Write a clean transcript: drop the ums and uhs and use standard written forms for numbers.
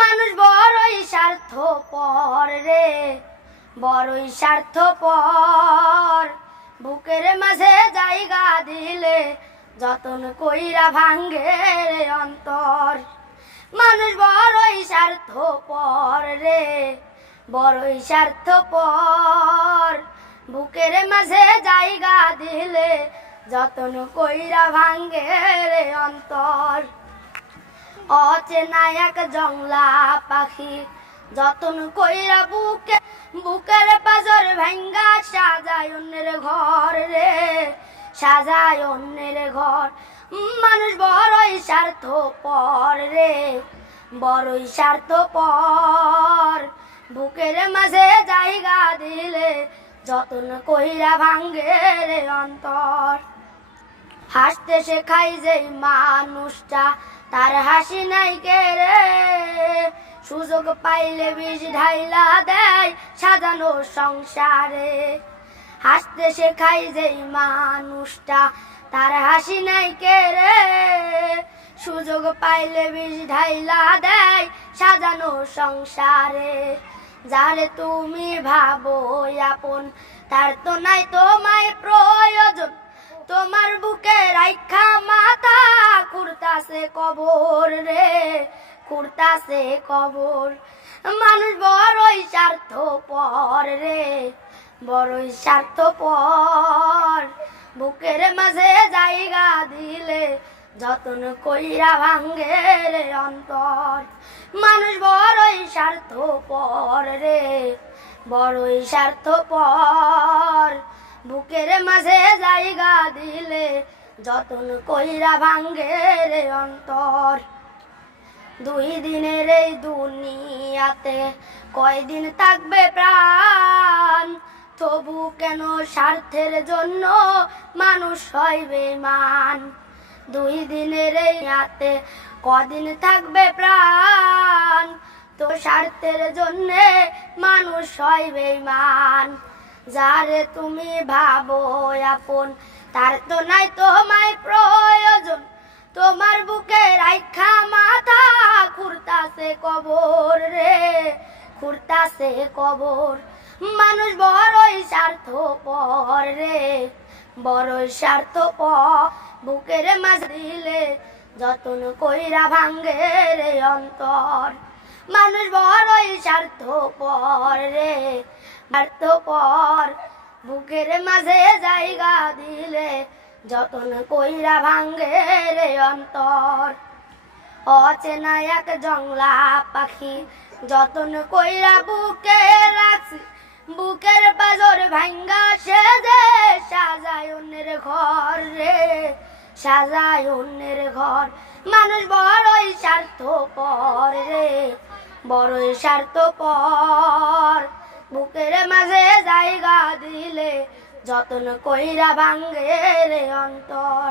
মানুষ বড়ই স্বার্থপর রে, বড়ই স্বার্থপর। বুকের মাঝে জায়গা দিলে যতন কইরা ভাঙ্গে রে অন্তর। মানুষ বড়ই স্বার্থপর রে, বড়ই স্বার্থপর। বুকের মাঝে জায়গা দিলে যতন কইরা ভাঙ্গে রে অন্তর। অচেনা এক জংলা পাখি যতন কইরা বুকের পাজর ভাঙ্গা সাজায় অন্যের ঘর রে, সাজায় অন্যের ঘর। মানুষ বড়ই স্বার্থপর রে, বড়ই স্বার্থপর। বুকের মাঝে জায়গা দিলে যতন কইরা ভাঙ্গে রে অন্তর। হাসতে শেখাই যেই মানুষটা তার হাসি নাই কে রে, সুযোগ পাইলে বিষ ঢাইলা দেয় সাজানো সংসারে। হাসতে শেখাই যেই মানুষটা তার হাসি নাই কে রে, সুযোগ পাইলে বিষ ঢাইলা দেয় সাজানো সংসারে। যারে তুমি ভাবো আপন তার তো নাই তোমায় প্রয়োজন, তোমার বুকে রাইখা মাথা খুঁড়তাছে কবর রে, খুঁড়তাছে কবর। মানুষ বড়ই স্বার্থপর রে, বড়ই স্বার্থপর। বুকের মাঝে জায়গা দিলে যতন কইরা ভাঙ্গে রে অন্তর। মানুষ বড়ই স্বার্থপর রে, বড়ই স্বার্থপর। বুকের মাঝে জায়গা দিলে যতন কইরা ভাঙ্গে রে অন্তর। দুই দিনের এই দুনিয়াতে কয়দিন থাকবে প্রাণ, তবু কেন স্বার্থের জন্য মানুষ হয় বেঈমান। দুই দিনের এই রাতে কদিন থাকবে প্রাণ, তো স্বার্থের জন্যে মানুষ হয় বেঈমান। যারে তুমি ভাবো আপন তার তো নাই তোমায় প্রয়োজন, তোমার বুকে রাইখা মাথা খুঁড়তাছে কবর রে, খুঁড়তাছে কবর। মানুষ বড়ই স্বার্থপর রে, বড়ই স্বার্থপর। বুকের মাঝে দিলে যতন কইরা ভাঙ্গে রে অন্তর। মানুষ বড়ই স্বার্থপর রে, স্বার্থপর। বুকের মাঝে জায়গা দিলে যতন কইরা ভাঙ্গে রে অন্তর। অচেনা এক জংলা পাখি যতন কইরা বুকে রাখছি, বুকের পাজর ভাঙ্গা সেজে সাজায় অন্যের ঘর রে, সাজায় অন্যের ঘর। মানুষ বড়ই স্বার্থপর রে, বড়ই স্বার্থপর। বুকের মাঝে জায়গা দিলে যতন কইরা ভাঙ্গে রে অন্তর।